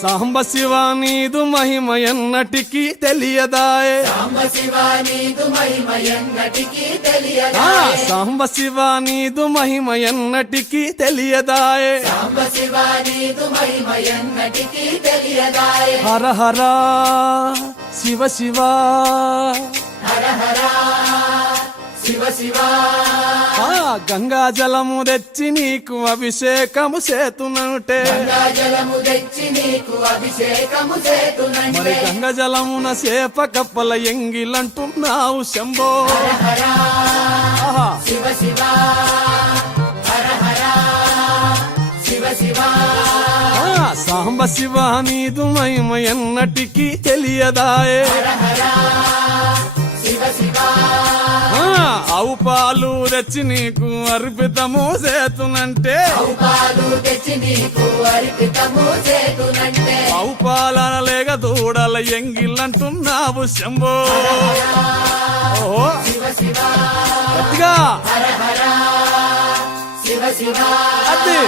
సాంబ శివ నీదు మహిమ ఎన్నటికీ తెలియదాయే సాంబ శివ నీదు మహిమ ఎన్నటికీ తెలియదాయే సాంబ శివ నీదు మహిమ ఎన్నటికీ తెలియదాయే సాంబ శివ నీదు మహిమ ఎన్నటికీ తెలియదాయే హర హర శివ శివ హర హర శివ శివ గంగా జలము తెచ్చి నీకు అభిషేకము చేతునంటే గంగా జలము తెచ్చి నీకు అభిషేకము మరి చేతునంటే గంగ జలమున చేప కప్పల ఎంగిలంటున్నావు శంభో హర హర ఆహా. శివ శివ హర హర శివ శివ సాంబ శివ నీదు మహిమ ఎన్నటికీ తెలియదాయే హర హర శివ శివ ఆవు పాలు తెచ్చి నీకు అర్పితము చేతునంటే ఆవు పాలు తెచ్చి నీకు అర్పితము చేతునంటే ఆవు పాలన లేక దూడల ఎంగిలంటున్నావు శంభో ఓహో శివ శివ గట్టిగా హర హర శివ శివ అది